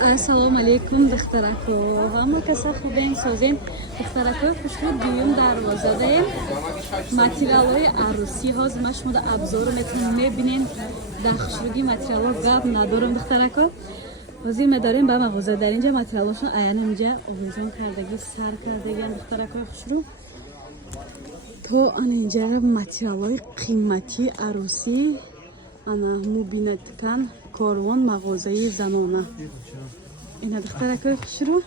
Ассалому алейкум духтарако. Ҳама каса хубен созем. Духтарако хушру дуюм дарвоза даем. Материалои арусӣ ҳозир ма шумо да абзор метонем мебинем. Дар хушруги материало гап надорам духтарако. ҳозир медорем ба мағоза дар инҷа материалошон аян инҷа овезон кардаги сар кардагиам духтарако хушру. То ана инҷа материалои қиматии арусӣ ана мубинаткан корвон мағозаи занона. Ина духтаракои хушру.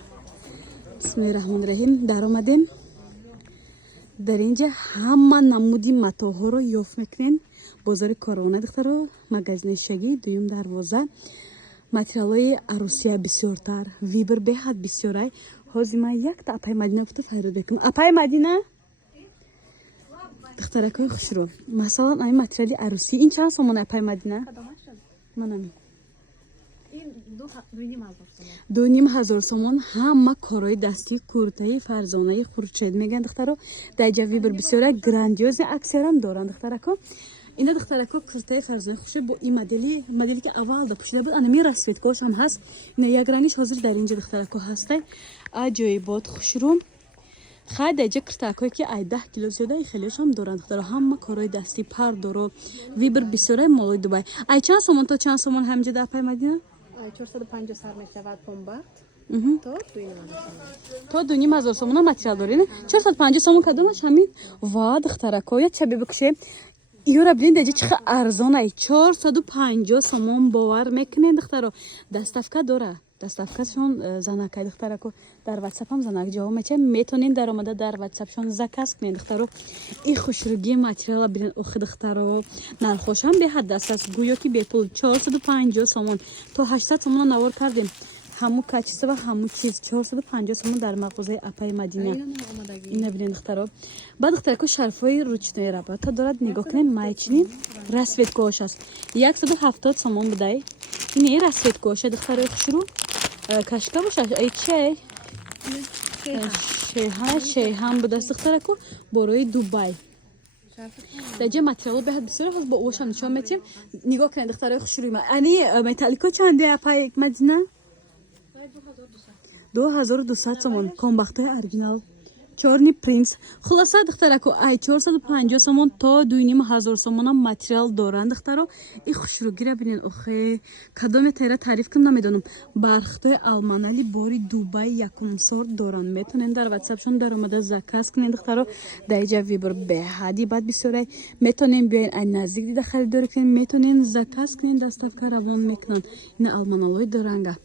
Бисмиллаҳирраҳмонирраҳим. Дар омадем. Дар инҷа ҳама намуди матоъҳоро ёфт мекунем. Бозори корвона духтаро, магазини шагӣ, дуюм дарвоза. Материалои арусия бисёртар, вибр беҳад бисёрай. Ҳозир ман якта апай Мадина гуфта файрод бекунам. Апай Мадина? Духтаракои хушру. Масалан, ай материали арусӣ ин чанд сомон апай Мадина? Манам 2500 сомон. Ҳама корои дастӣ, куртаи фарзонаи хурчед меган духтаро. Даҷа вибр бисёрай грандиозни аксиярам доранд духтарако. Ина духтарако куртаи фарзонаи хурчед бо ин модели ки аввал да пушида буд, анами расветкош ҳам ҳаст. Ина як рангиш ҳозир дар инҷа духтарако ҳастай. Аҷоибот хушру. Хай даҷа куртакое ки ай 10 кило зиёда хелиашам доранд духтаро. Ҳама корои дастӣ пардоро вибр бисёрай молои Дубай. Ай чанд сомон то чанд сомон ҳамҷа да апай Мадина? 450 сар мешавад помбат. То 2500 сомон материал дорин. 450 сомон кадомаш ҳамин? Ва духтарако як чаби бикше. Иёра билин даҷа чиха арзон ай 450 сомон бовар мекунен духтаро. Доставка дора. Доставкашон занакай духтарако. Дар WhatsApp-ам занак ҷавоб мечем. Метонен дар омада дар WhatsApp-шон заказ кунен духтаро. И хушруги материала билин охи духтаро. Нархошам беҳад даст аст. Гӯё ки бепул 450 сомон то 800 сомон навор кардем. Ҳаму качество, ҳаму чиз 450 сомон дар мағозаи апай Мадина. Ина билин духтаро. Баъд духтарако шарфои ручной работа дорад. Нигоҳ кунем майчини расветкош аст. 170 сомон будай. Ина расветкоша духтарои хушру. Кашка бошад. Ай чай? Шейҳан будаст духтарако. Борои Дубай. Даҷа материало беҳад бисёр ҳоз бо овошам нишон метем. Нигоҳ кунед духтарои хушру. Ани металлико чанде апай Мадина? 2200 сомон. Комбахтои оригинал. Чорни принц. Хулоса духтарако ай 450 сомон то 2500 сомон материал доранд духтаро. И хушругира бинен охе. Кадоме тайра тариф кунам намедонам. Бархтои алманали бори Дубай якум сорт доранд. Метонен дар WhatsApp-шон дар омада заказ кунен духтаро. Даҷа вибр беҳади бад бисёрай. Метонен биёен ай наздик дида харидорӣ кунен. Метонен заказ кунен доставка равон мекунанд. Ина алманалои доранга.